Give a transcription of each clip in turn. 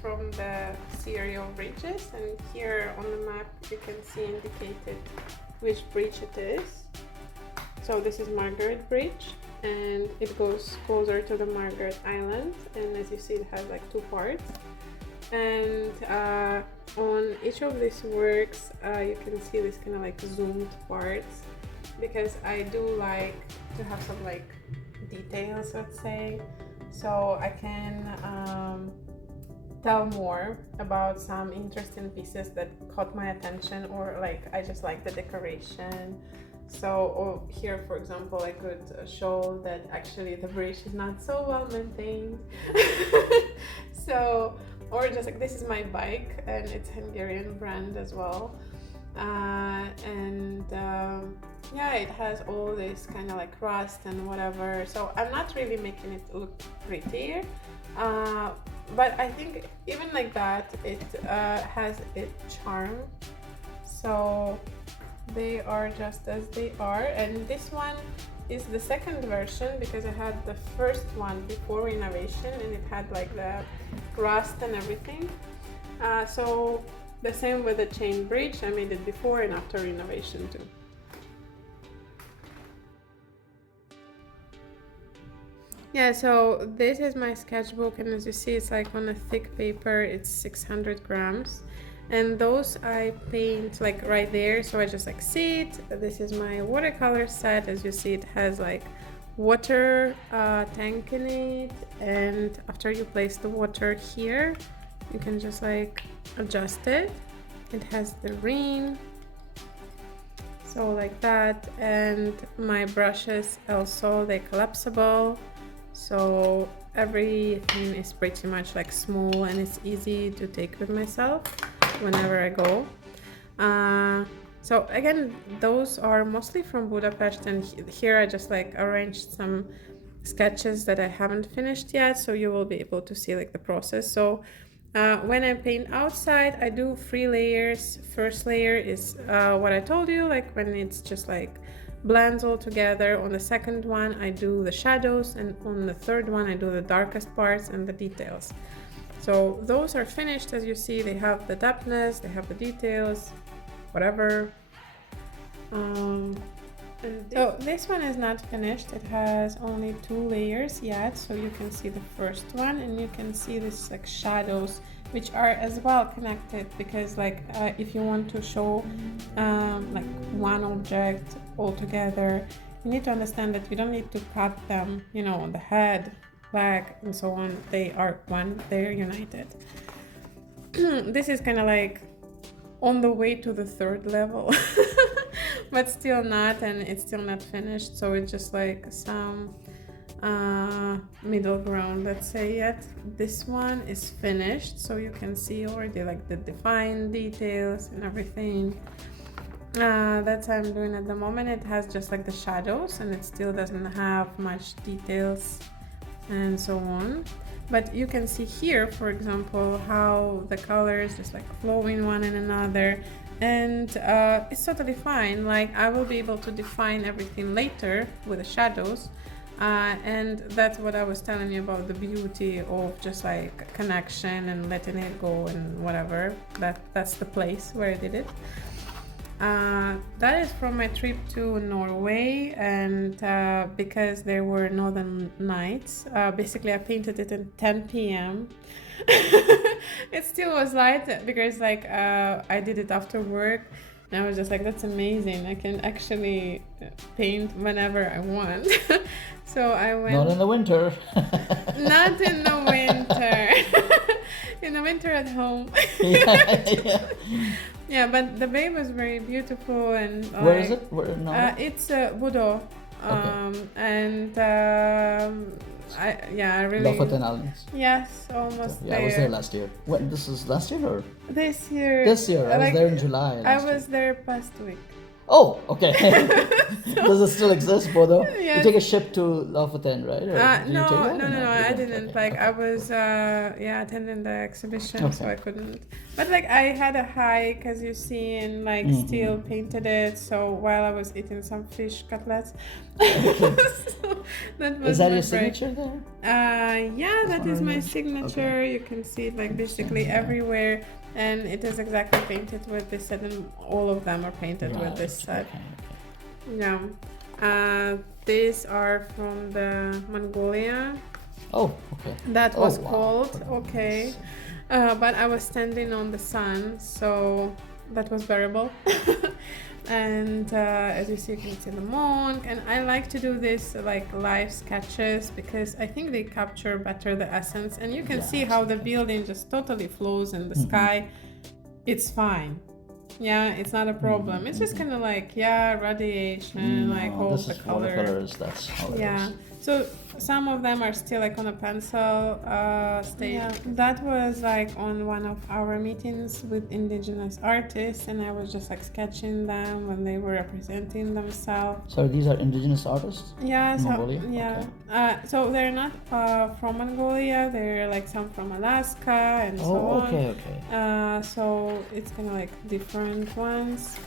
from the series of bridges, and here on the map you can see indicated which bridge it is. So this is Margaret Bridge, and it goes closer to the Margaret Island, and as you see it has like two parts. And on each of these works you can see this kind of like zoomed parts, because I do like to have some like details, let's say, so I can tell more about some interesting pieces that caught my attention, or like I just like the decoration. So here, for example, I could show that actually the bridge is not so well maintained. So, or just like this is my bike, and it's Hungarian brand as well. Yeah, it has all this kind of like rust and whatever. So I'm not really making it look prettier. But I think even like that, it has its charm. So they are just as they are, and this one is the second version because I had the first one before renovation and it had like the rust and everything. So the same with the chain bridge, I made it before and after renovation too. Yeah, so this is my sketchbook, and as you see it's like on a thick paper, it's 600 grams. And those I paint like right there, so I just like see it. This is my watercolor set. As you see, it has like water tank in it, and after you place the water here, you can just like adjust it. It has the ring, so like that. And my brushes also, they're collapsible, so everything is pretty much like small and it's easy to take with myself whenever I go. So again, those are mostly from Budapest, and here I just like arranged some sketches that I haven't finished yet, so you will be able to see like the process. So when I paint outside, I do 3 layers. First layer is what I told you, like when it's just like blends all together. On the second one I do the shadows, and on the third one I do the darkest parts and the details. So those are finished. As you see, they have the depthness, they have the details, whatever. So this one is not finished. It has only 2 layers yet, so you can see the first one, and you can see this like shadows, which are as well connected, because like if you want to show like one object all together, you need to understand that you don't need to cut them, you know, the head, leg and so on. They are one, they're united. This is kind of like on the way to the 3rd level, but still not, and it's still not finished, so it's just like some middle ground, let's say. Yet this one is finished, so you can see already like the defined details and everything. That's what I'm doing at the moment. It has just like the shadows, and it still doesn't have much details and so on. But you can see here, for example, how the colors just like flow in one and another, and it's totally fine. Like I will be able to define everything later with the shadows, and that's what I was telling you about the beauty of just like connection and letting it go and whatever. That's the place where I did it. That is from my trip to Norway, and because there were northern nights, basically I painted it at 10 p.m. It still was light because like I did it after work, and I was just like, that's amazing, I can actually paint whenever I want. So I went. Not in the winter. Not in the winter. In the winter at home. Yeah. Yeah, but the bay was very beautiful, and Where is it? Where now? it's Budo, Okay. and I really. Lofoten Islands. Yes, almost Yeah, there. I was there last year. When this is last year or? This year. This year. I was like, there in July. I last was year. there past week. Oh, okay. Does it still exist, Bodo? Yes. You take a ship to Lofoten, right? Or do you No, take that no, or no, no, I You don't? didn't. Okay, Like okay. I was, attending the exhibition, so Okay. I couldn't. But like I had a hike, as you see, and like still painted it. So while I was eating some fish cutlets, so That was Is that my your break. signature there? Yeah, that is my here. signature. You can see it like basically Yeah. everywhere, and it is exactly painted with this set, and all of them are painted with this set. Okay. Yeah. These are from the Mongolia. Oh, okay. That was wow. cold, okay. But I was standing on the sun, so that was bearable. And as you see, you can see the monk. And I like to do this like live sketches because I think they capture better the essence. And you can Yeah, see how the absolutely. building just totally flows in the sky. It's fine. Yeah, it's not a problem. It's just kind of like, yeah, radiation, like all this the is color. watercolors. That's how it Yeah. is. So some of them are still like on a pencil stage. Yeah, that was like on one of our meetings with indigenous artists, and I was just like sketching them when they were representing themselves. So these are indigenous artists? Yeah, so Mongolia? yeah, Okay. so they're not from Mongolia. They're like some from Alaska and so on. Okay. So it's kind of like different ones.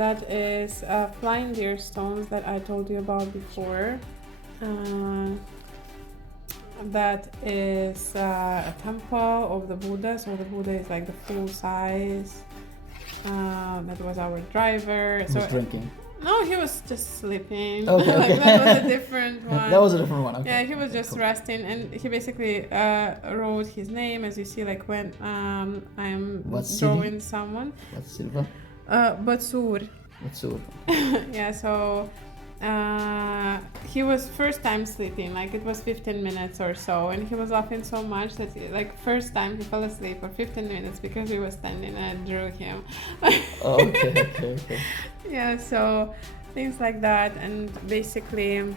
That is flying deer stones that I told you about before. That is a temple of the Buddha. So the Buddha is like the full size. That was our driver. He was drinking. No, he was just sleeping. Okay. Like, that was a different one. That was a different one. Okay. Yeah, he was just resting, and he basically wrote his name, as you see, like when I'm drawing someone. What's Silva? Batsur. Batsur. Yeah, so he was first time sleeping, like it was 15 minutes or so, and he was laughing so much that like first time he fell asleep for 15 minutes because we were standing and I drew him. Okay. Yeah, so things like that. And basically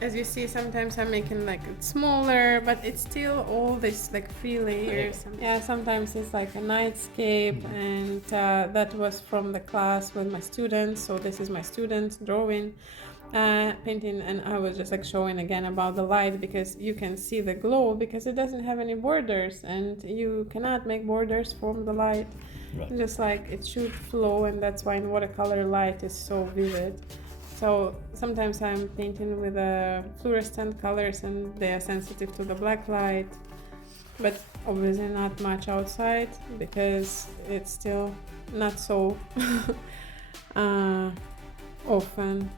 as you see, sometimes I'm making like it smaller, but it's still all this like 3 layers. Yeah, sometimes it's like a nightscape, and that was from the class with my students. So this is my students drawing, painting, and I was just like showing again about the light, because you can see the glow because it doesn't have any borders, and you cannot make borders from the light. Right. Just like it should flow, and that's why in watercolor light is so vivid. So sometimes I'm painting with fluorescent colors and they are sensitive to the black light, but obviously not much outside because it's still not so often.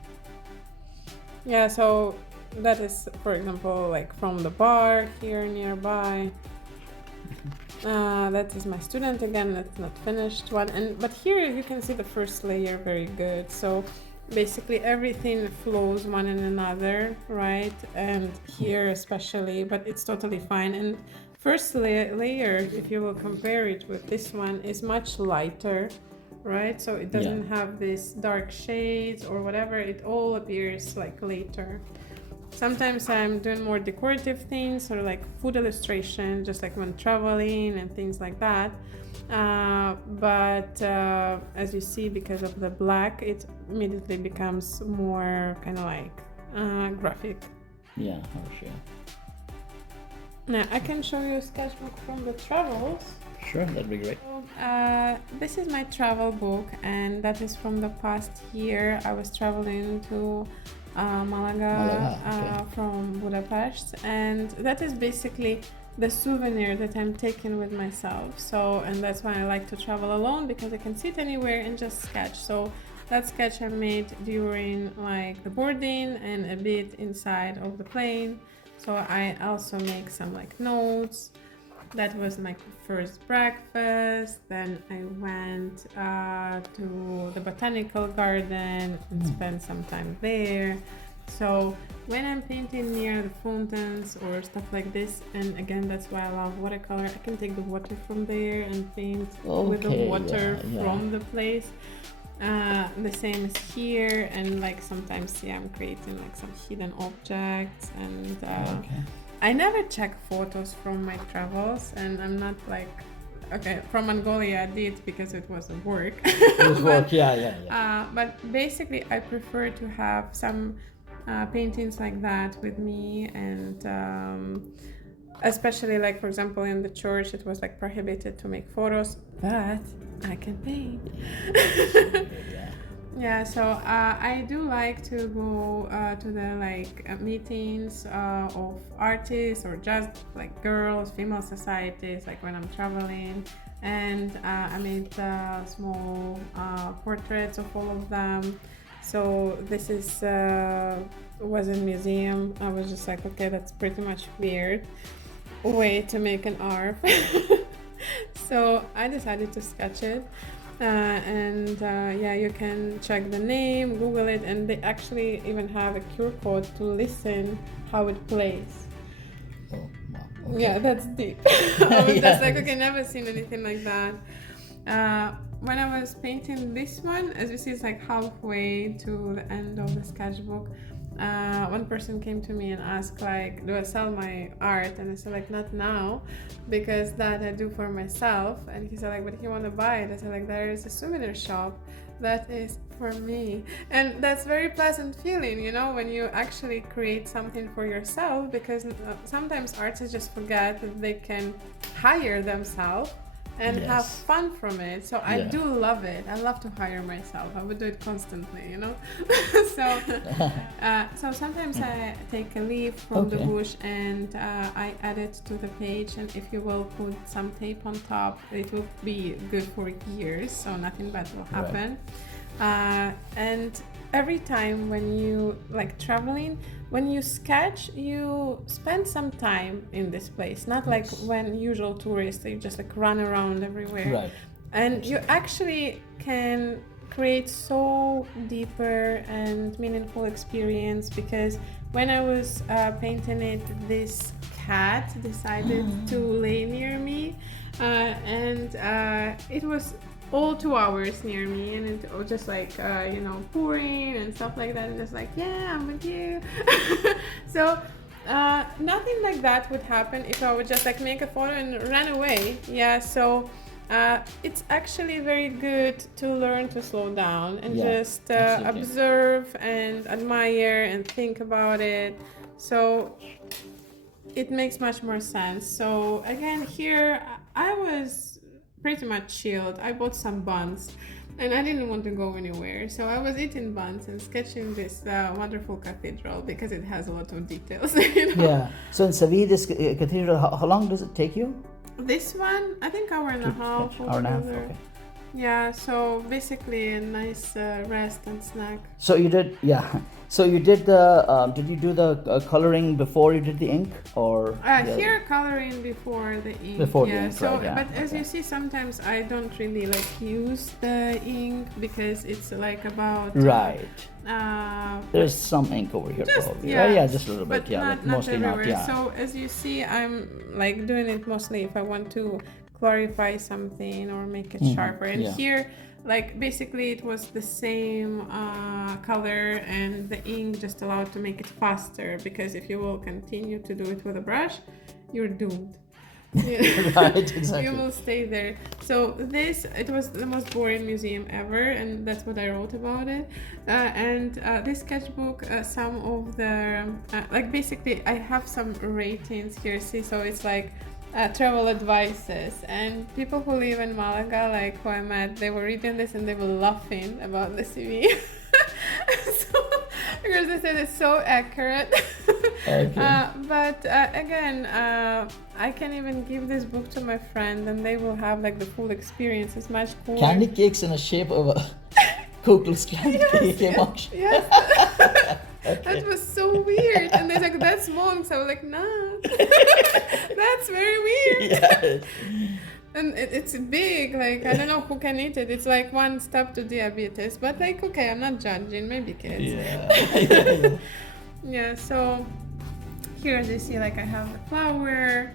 Yeah, so that is, for example, like from the bar here nearby. That is my student again. That's not finished one, but here you can see the first layer very good. So basically everything flows one in another, right? And here especially, but it's totally fine. And first layer, if you will compare it with this one, is much lighter, right? So it doesn't have this dark shades or whatever. It all appears like later. Sometimes I'm doing more decorative things, or like food illustration, just like when traveling and things like that. But as you see, because of the black, it immediately becomes more kind of like graphic. Yeah, for sure. Now I can show you a sketchbook from the travels. Sure, that'd be great. So, this is my travel book, and that is from the past year. I was traveling to Malaga, from Budapest, and that is basically the souvenir that I'm taking with myself. So, and that's why I like to travel alone, because I can sit anywhere and just sketch. So that sketch I made during like the boarding and a bit inside of the plane. So I also make some like notes. That was my first breakfast. Then I went to the botanical garden and spent some time there. So when I'm painting near the fountains or stuff like this, and again, that's why I love watercolor, I can take the water from there and paint with the water from the place. The same as here, and like sometimes I'm creating like some hidden objects, and I never check photos from my travels, and I'm not like, okay, from Mongolia I did because it was work. It was work, but basically I prefer to have some paintings like that with me, and especially like, for example, in the church it was like prohibited to make photos, but I can paint. Yeah, so I do like to go to the meetings of artists or just like girls, female societies, like when I'm traveling, and I made small portraits of all of them. So this is was in museum. I was just like, okay, that's pretty much weird way to make an art. So I decided to sketch it. Yeah, you can check the name, Google it, and they actually even have a QR code to listen how it plays. Oh, wow. Okay. Yeah, that's deep. I was just like, Yes. okay, never seen anything like that. When I was painting this one, as you see, it's like halfway to the end of the sketchbook. One person came to me and asked like, do I sell my art? And I said like, not now, because that I do for myself. And he said like, but if you want to buy it, I said like, there is a souvenir shop that is for me. And that's very pleasant feeling, you know, when you actually create something for yourself, because sometimes artists just forget that they can hire themselves and Yes. have fun from it. So I Yeah. do love it. I love to hire myself. I would do it constantly, you know. So sometimes I take a leaf from the Okay. bush and I add it to the page. And if you will put some tape on top, it will be good for years. So nothing bad will happen. And every time when you like traveling, when you sketch, you spend some time in this place, not like Yes. when usual tourists, they just like run around everywhere. Right. And you actually can create so deeper and meaningful experience, because when I was painting it, this cat decided to lay near me, and it was all 2 hours near me, and it was just like you know, pouring and stuff like that, and just like, yeah, I'm with you. So nothing like that would happen if I would just like make a photo and run away. Yeah, so it's actually very good to learn to slow down and Yeah, just absolutely. observe and admire and think about it. So it makes much more sense. So again, here I was pretty much chilled. I bought some buns and I didn't want to go anywhere. So I was eating buns and sketching this wonderful cathedral because it has a lot of details. You know? Yeah. So in Seville, this cathedral, how long does it take you? This one, I think hour and a half. Hour and a half. altogether. Okay. Yeah, so basically a nice rest and snack. So you did, yeah. So you did the. Did you do the coloring before you did the ink, or the- Here coloring before the ink. Before the yeah. ink, So, right, yeah, but as okay. you see, sometimes I don't really like use the ink because it's like about Right. Uh, There's some ink over here, just, probably. yeah, right? Yeah, just a little bit. but Yeah, not, but not mostly everywhere. not. Yeah. So as you see, I'm like doing it mostly if I want to clarify something or make it sharper. And yeah. here, like basically, it was the same color, and the ink just allowed to make it faster. Because if you will continue to do it with a brush, you're doomed. Right, exactly. You will stay there. So it was the most boring museum ever, and that's what I wrote about it. This sketchbook, some of the like basically I have some ratings here. See, so it's like travel advices, and people who live in Malaga, like who I met, they were reading this and they were laughing about the CV. Because they said it's so accurate. Okay. But again, I can even give this book to my friend and they will have like the full experience. It's much cooler. Candy cakes in the shape of a Cookles candy cake emoji. Yes. That was so weird. And they're like, that's monks. I was like, nah. That's very weird. Yes. And it's big. Like, I don't know who can eat it. It's like one step to diabetes. But like, okay, I'm not judging. Maybe kids. Yeah. Yeah, so here as you see, like I have the flower.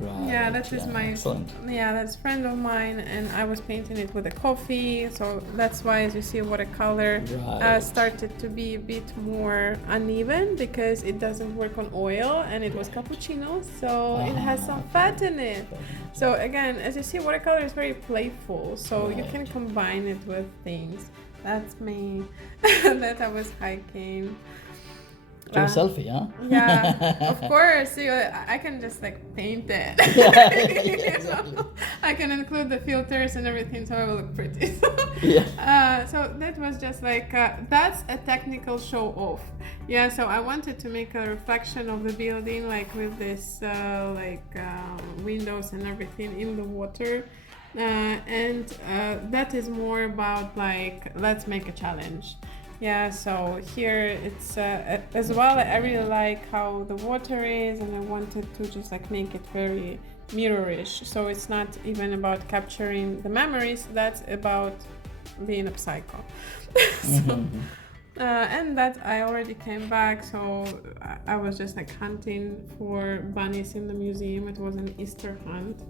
Right. Yeah, that is my Excellent. yeah, that's a friend of mine, and I was painting it with a coffee, so that's why, as you see, watercolor Right. started to be a bit more uneven because it doesn't work on oil, and it was cappuccino, so it has some fat in it. So again, as you see, watercolor is very playful, so you can combine it with things. That's me. That I was hiking. To a selfie, huh? Yeah, of course. I can just like paint it. Exactly. I can include the filters and everything, so it will look pretty. Yeah. So that was just like that's a technical show off. Yeah. So I wanted to make a reflection of the building, like with this windows and everything in the water. And that is more about like let's make a challenge. Yeah, so here it's as well. I really like how the water is, and I wanted to just like make it very mirrorish. So it's not even about capturing the memories. That's about being a psycho. So, and that I already came back, so I was just like hunting for bunnies in the museum. It was an Easter hunt.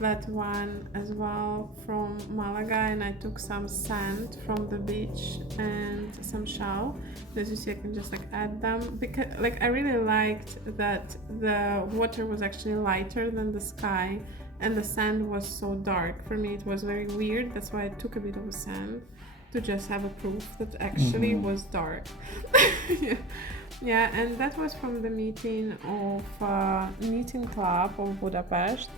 That one as well from Malaga, and I took some sand from the beach and some shell. As you see, I can just like add them because like I really liked that the water was actually lighter than the sky and the sand was so dark. For me it was very weird, that's why I took a bit of sand to just have a proof that actually was dark. Yeah. Yeah, and that was from the meeting of Knitting Club of Budapest.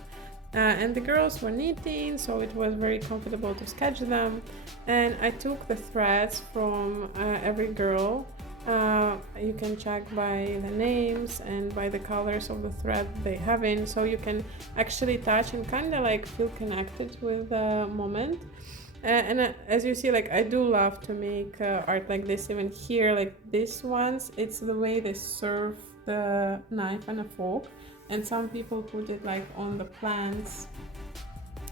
And the girls were knitting, so it was very comfortable to sketch them. And I took the threads from every girl. You can check by the names and by the colors of the thread they have in, so you can actually touch and kind of like feel connected with the moment. And as you see, like I do love to make art like this. Even here, like these ones, it's the way they serve the knife and a fork, and some people put it like on the plants,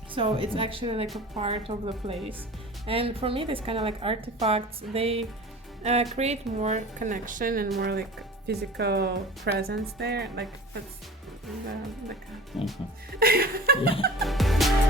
so it's actually like a part of the place. And for me, this kind of like artifacts, they create more connection and more like physical presence there. Like that's the cat. Yeah.